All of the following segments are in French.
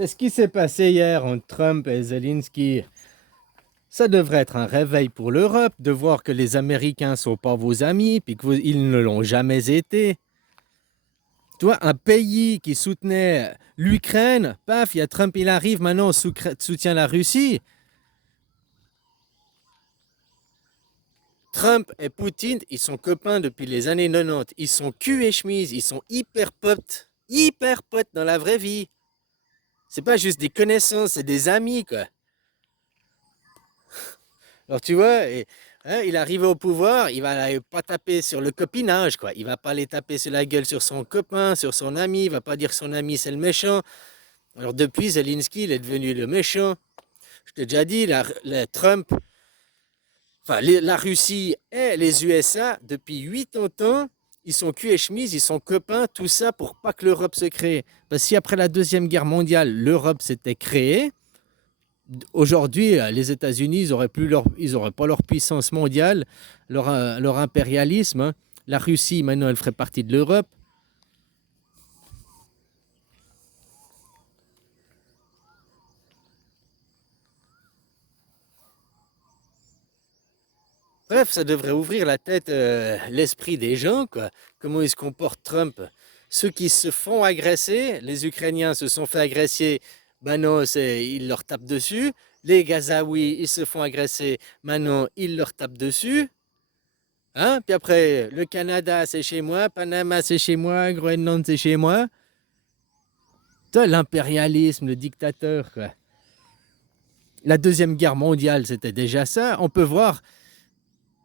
Mais ce qui s'est passé hier entre Trump et Zelensky, ça devrait être un réveil pour l'Europe de voir que les Américains sont pas vos amis, puis qu'ils ne l'ont jamais été. Tu vois, un pays qui soutenait l'Ukraine, paf, il y a Trump, il arrive, maintenant on soutient la Russie. Trump et Poutine, ils sont copains depuis les années 90. Ils sont cul et chemise, ils sont hyper potes dans la vraie vie. C'est pas juste des connaissances, c'est des amis, quoi. Alors tu vois, hein, il arrive au pouvoir, il va pas taper sur le copinage, quoi. Il va pas aller taper sur la gueule sur son copain, sur son ami, il va pas dire que son ami c'est le méchant. Alors depuis, Zelensky, il est devenu le méchant. Je t'ai déjà dit, Trump, enfin la Russie et les USA, depuis 80 ans, ils sont cul et chemise, ils sont copains, tout ça pour pas que l'Europe se crée. Parce que si après la Deuxième Guerre mondiale, l'Europe s'était créée, aujourd'hui, les États-Unis, ils auraient pas leur puissance mondiale, leur impérialisme, hein. La Russie, maintenant, elle ferait partie de l'Europe. Bref, ça devrait ouvrir la tête, l'esprit des gens, quoi. Comment il se comporte Trump? Ceux qui se font agresser, les Ukrainiens se sont fait agresser, maintenant, ils leur tapent dessus. Les Gazaouis, ils se font agresser, maintenant, ils leur tapent dessus. Hein? Puis après, le Canada, c'est chez moi, Panama, c'est chez moi, Groenland, c'est chez moi. L'impérialisme, le dictateur, quoi. La Deuxième Guerre mondiale, c'était déjà ça. On peut voir,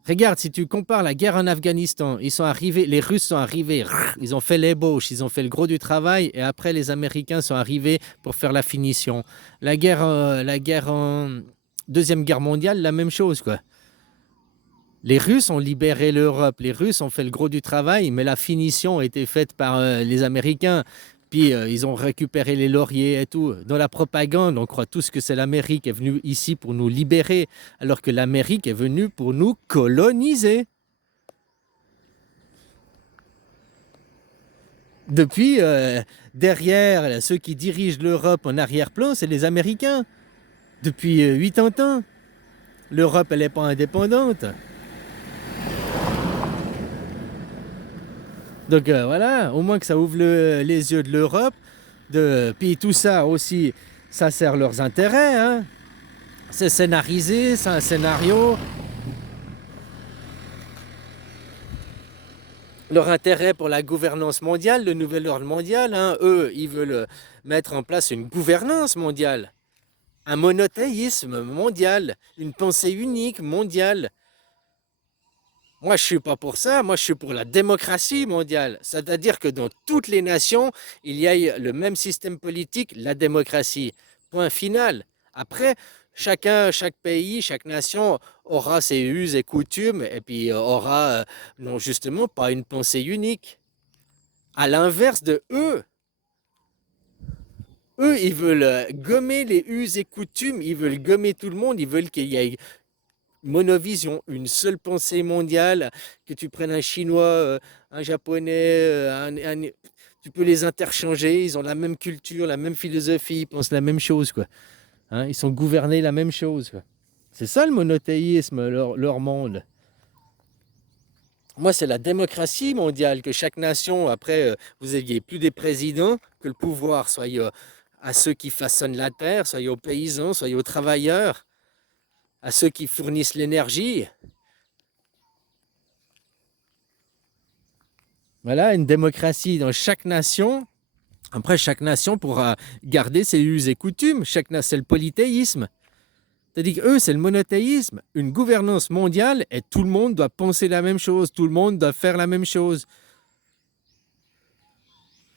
regarde, si tu compares la guerre en Afghanistan, ils sont arrivés, les Russes sont arrivés, ils ont fait l'ébauche, ils ont fait le gros du travail, et après les Américains sont arrivés pour faire la finition. La guerre en Deuxième Guerre mondiale, la même chose, quoi. Les Russes ont libéré l'Europe, les Russes ont fait le gros du travail, mais la finition a été faite par les Américains. Puis ils ont récupéré les lauriers et tout. Dans la propagande, on croit tous que c'est l'Amérique qui est venue ici pour nous libérer, alors que l'Amérique est venue pour nous coloniser. Depuis, derrière, ceux qui dirigent l'Europe en arrière-plan, c'est les Américains. Depuis 80 ans, l'Europe, elle n'est pas indépendante. Donc voilà, au moins que ça ouvre les yeux de l'Europe. Puis tout ça aussi, ça sert leurs intérêts, hein. C'est scénarisé, c'est un scénario. Leur intérêt pour la gouvernance mondiale, le nouvel ordre mondial, hein, eux, ils veulent mettre en place une gouvernance mondiale, un monothéisme mondial, une pensée unique mondiale. Moi, je suis pas pour ça. Moi, je suis pour la démocratie mondiale. C'est-à-dire que dans toutes les nations, il y ait le même système politique, la démocratie. Point final. Après, chaque pays, chaque nation aura ses us et coutumes et puis aura, non, justement, pas une pensée unique. À l'inverse de eux, eux, ils veulent gommer les us et coutumes, ils veulent gommer tout le monde, ils veulent qu'il y ait monovision, une seule pensée mondiale, que tu prennes un chinois, un japonais, tu peux les interchanger, ils ont la même culture, la même philosophie, ils pensent la même chose, quoi. Hein, ils sont gouvernés la même chose, quoi. C'est ça le monothéisme, leur monde. Moi, c'est la démocratie mondiale, que chaque nation, après, vous aviez plus des présidents, que le pouvoir soit à ceux qui façonnent la terre, soit aux paysans, soit aux travailleurs, à ceux qui fournissent l'énergie. Voilà, une démocratie dans chaque nation. Après, chaque nation pourra garder ses us et coutumes. C'est le polythéisme. C'est-à-dire qu'eux, c'est le monothéisme. Une gouvernance mondiale et tout le monde doit penser la même chose. Tout le monde doit faire la même chose.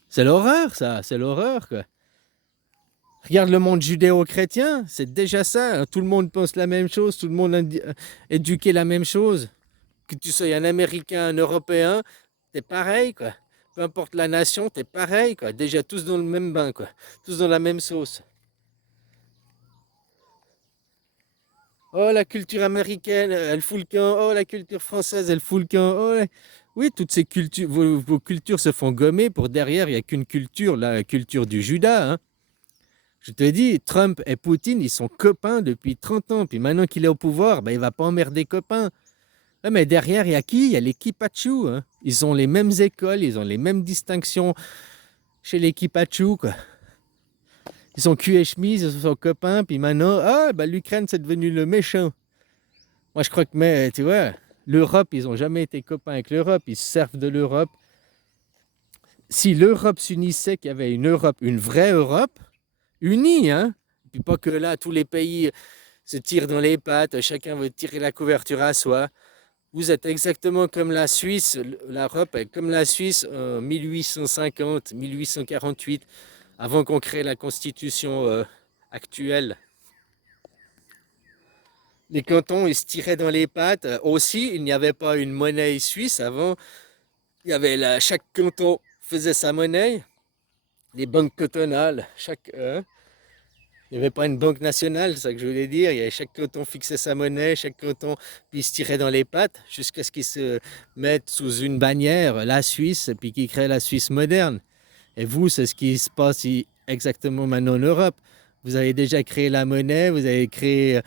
C'est l'horreur, ça. C'est l'horreur, quoi. Regarde le monde judéo-chrétien. C'est déjà ça, hein. Tout le monde pense la même chose. Tout le monde est éduqué la même chose. Que tu sois un Américain, un Européen, t'es pareil, quoi. Peu importe la nation, t'es pareil, quoi. Déjà tous dans le même bain, quoi. Tous dans la même sauce. Oh, la culture américaine, elle fout le camp. Oh, la culture française, elle fout le camp. Oh, oui, toutes ces cultures, vos cultures se font gommer. Pour derrière, il n'y a qu'une culture, la culture du Judas, hein. Je te dis, Trump et Poutine, ils sont copains depuis 30 ans. Puis maintenant qu'il est au pouvoir, ben, il va pas emmerder copains. Ouais, mais derrière, il y a qui? Il y a les Kipachou, hein. Ils ont les mêmes écoles, ils ont les mêmes distinctions chez les Kipachou, quoi. Ils sont cul et chemise, ils sont copains. Puis maintenant, ah, ben, l'Ukraine, c'est devenu le méchant. Moi, je crois que, mais, tu vois, l'Europe, ils n'ont jamais été copains avec l'Europe. Ils se servent de l'Europe. Si l'Europe s'unissait, qu'il y avait une Europe, une vraie Europe, unis, hein. Puis pas que là, tous les pays se tirent dans les pattes, chacun veut tirer la couverture à soi. Vous êtes exactement comme la Suisse, l'Europe est comme la Suisse en 1850, 1848, avant qu'on crée la constitution actuelle. Les cantons, ils se tiraient dans les pattes. Aussi, il n'y avait pas une monnaie suisse avant. Il y avait chaque canton faisait sa monnaie, les banques cantonales, il n'y avait pas une banque nationale, c'est ça que je voulais dire. Chaque canton fixait sa monnaie, chaque canton puis se tirait dans les pattes jusqu'à ce qu'ils se mettent sous une bannière, la Suisse, et puis qu'ils créent la Suisse moderne. Et vous, c'est ce qui se passe exactement maintenant en Europe. Vous avez déjà créé la monnaie, vous avez créé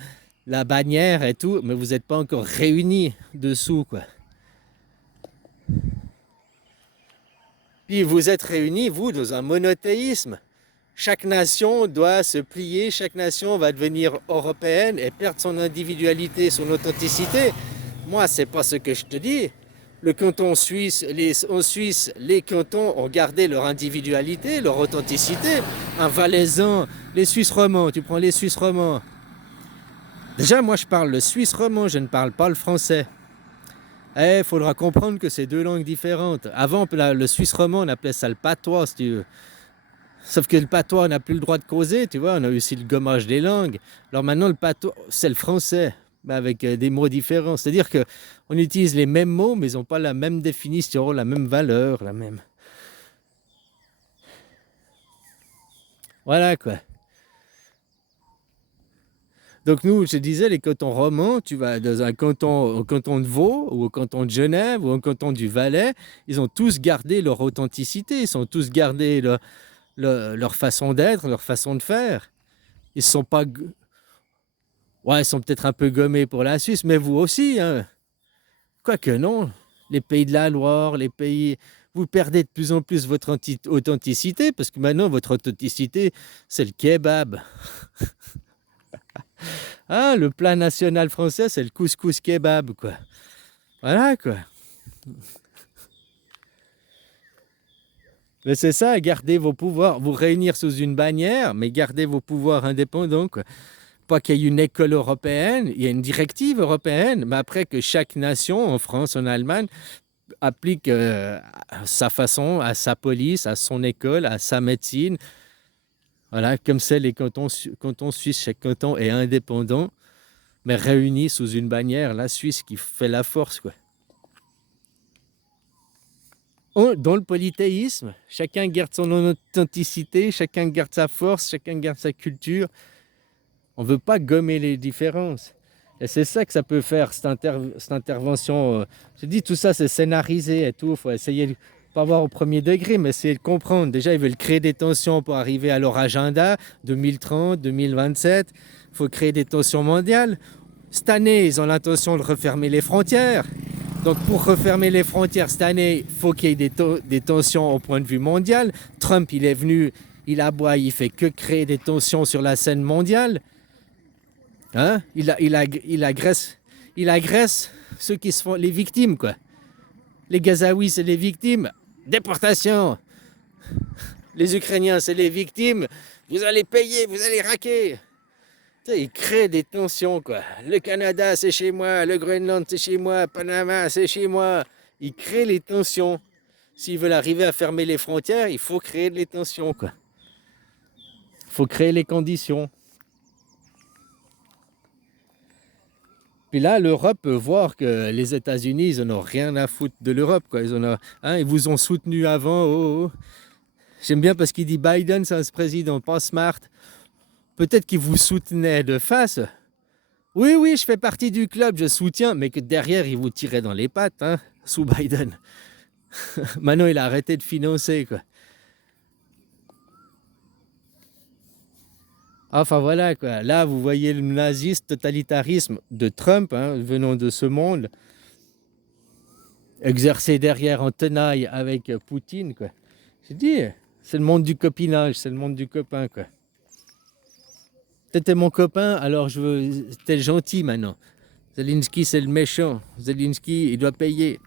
la bannière et tout, mais vous n'êtes pas encore réunis dessous, quoi. Puis vous êtes réunis, vous, dans un monothéisme. Chaque nation doit se plier, chaque nation va devenir européenne et perdre son individualité, son authenticité. Moi, c'est pas ce que je te dis. Le canton suisse, en Suisse, les cantons ont gardé leur individualité, leur authenticité. Un valaisan, les Suisses romands, tu prends les Suisses romands. Déjà, moi, je parle le suisse romand, je ne parle pas le français. Il faudra comprendre que c'est deux langues différentes. Avant, le suisse romand, on appelait ça le patois, si tu veux. Sauf que le patois, on n'a plus le droit de causer, tu vois, on a aussi le gommage des langues. Alors maintenant, le patois, c'est le français, mais avec des mots différents. C'est-à-dire qu'on utilise les mêmes mots, mais ils n'ont pas la même définition, la même valeur, la même... Voilà, quoi. Donc nous, je disais, les cantons romans, tu vas dans un canton, au canton de Vaud, ou au canton de Genève, ou au canton du Valais, ils ont tous gardé leur authenticité, ils ont tous gardé leur façon d'être, leur façon de faire. Ils sont pas... Ouais, ils sont peut-être un peu gommés pour la Suisse, mais vous aussi, hein. Quoique non, les pays de la Loire, les pays... Vous perdez de plus en plus votre authenticité, parce que maintenant, votre authenticité, c'est le kebab. Ah, le plat national français, c'est le couscous kebab, quoi. Voilà, quoi. Mais c'est ça, garder vos pouvoirs, vous réunir sous une bannière, mais garder vos pouvoirs indépendants, quoi. Pas qu'il y ait une école européenne, il y a une directive européenne, mais après que chaque nation, en France, en Allemagne, applique sa façon, à sa police, à son école, à sa médecine. Voilà, comme c'est les cantons suisses, chaque canton est indépendant, mais réuni sous une bannière, la Suisse qui fait la force, quoi. Dans le polythéisme, chacun garde son authenticité, chacun garde sa force, chacun garde sa culture. On ne veut pas gommer les différences. Et c'est ça que ça peut faire, cette intervention. Je dis, tout ça, c'est scénarisé et tout. Il faut essayer de pas voir au premier degré, mais essayer de comprendre. Déjà, ils veulent créer des tensions pour arriver à leur agenda 2030, 2027. Il faut créer des tensions mondiales. Cette année, ils ont l'intention de refermer les frontières. Donc, pour refermer les frontières cette année, il faut qu'il y ait des tensions au point de vue mondial. Trump, il est venu, il aboie, il fait que créer des tensions sur la scène mondiale. Hein? Il agresse ceux qui se font les victimes, quoi. Les Gazaouis, c'est les victimes. Déportation. Les Ukrainiens, c'est les victimes. Vous allez payer, vous allez raquer. Il crée des tensions, quoi. Le Canada, c'est chez moi. Le Groenland, c'est chez moi. Panama, c'est chez moi. Il crée les tensions. S'ils veulent arriver à fermer les frontières, il faut créer les tensions, quoi. Il faut créer les conditions. Puis là, l'Europe peut voir que les États-Unis, ils n'en ont rien à foutre de l'Europe, quoi. Ils vous ont soutenu avant. Oh, oh. J'aime bien parce qu'il dit Biden, c'est un président pas smart. Peut-être qu'il vous soutenait de face. Oui, oui, je fais partie du club, je soutiens, mais que derrière, il vous tirait dans les pattes, hein, sous Biden. Maintenant, il a arrêté de financer, quoi. Enfin voilà quoi. Là, vous voyez le nazisme, totalitarisme de Trump, hein, venant de ce monde, exercé derrière en tenaille avec Poutine, quoi. J'ai dit, c'est le monde du copinage, c'est le monde du copain, quoi. T'étais mon copain, alors je veux. T'es le gentil maintenant. Zelensky, c'est le méchant. Zelensky, il doit payer.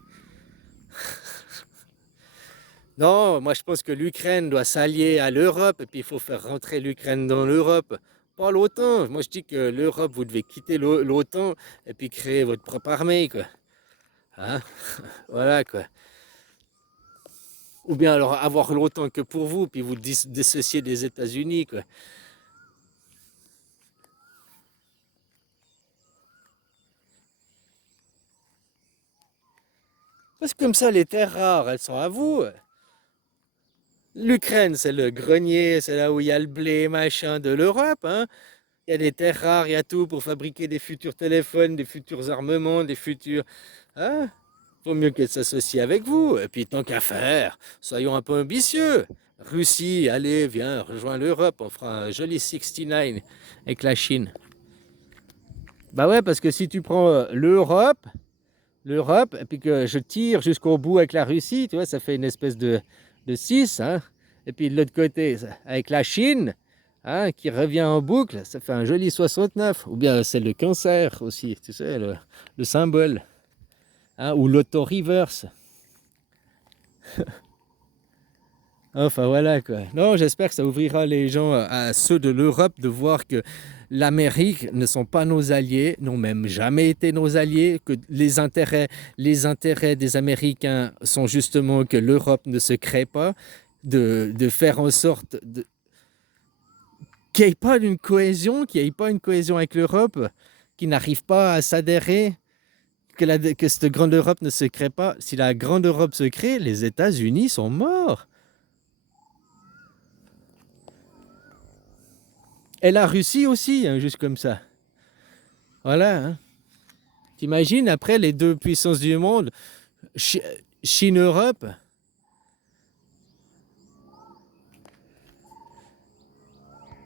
Non, moi je pense que l'Ukraine doit s'allier à l'Europe et puis il faut faire rentrer l'Ukraine dans l'Europe. Pas l'OTAN. Moi je dis que l'Europe, vous devez quitter l'OTAN et puis créer votre propre armée, quoi. Hein. Voilà, quoi. Ou bien alors avoir l'OTAN que pour vous, puis vous dissocier des États-Unis, quoi. Parce que comme ça, les terres rares, elles sont à vous. L'Ukraine, c'est le grenier, c'est là où il y a le blé, machin, de l'Europe, hein. Il y a des terres rares, il y a tout pour fabriquer des futurs téléphones, des futurs armements, des futurs... Hein? Vaut mieux qu'elle s'associe avec vous. Et puis, tant qu'à faire, soyons un peu ambitieux. Russie, allez, viens, rejoins l'Europe. On fera un joli 69 avec la Chine. Bah ouais, parce que si tu prends l'Europe, et puis que je tire jusqu'au bout avec la Russie, tu vois, ça fait une espèce de 6, hein. Et puis de l'autre côté, avec la Chine, hein, qui revient en boucle, ça fait un joli 69. Ou bien c'est le cancer aussi, tu sais, le symbole. Hein, ou l'auto-reverse. Enfin voilà quoi. Non, j'espère que ça ouvrira les gens à ceux de l'Europe de voir que l'Amérique ne sont pas nos alliés, n'ont même jamais été nos alliés, que les intérêts des Américains sont justement que l'Europe ne se crée pas, de faire en sorte qu'il n'y ait pas une cohésion, qu'il n'y ait pas une cohésion avec l'Europe, qui n'arrive pas à s'adhérer, que cette grande Europe ne se crée pas. Si la grande Europe se crée, les États-Unis sont morts. Et la Russie aussi, hein, juste comme ça. Voilà. Hein. T'imagines, après les deux puissances du monde, Chine-Europe,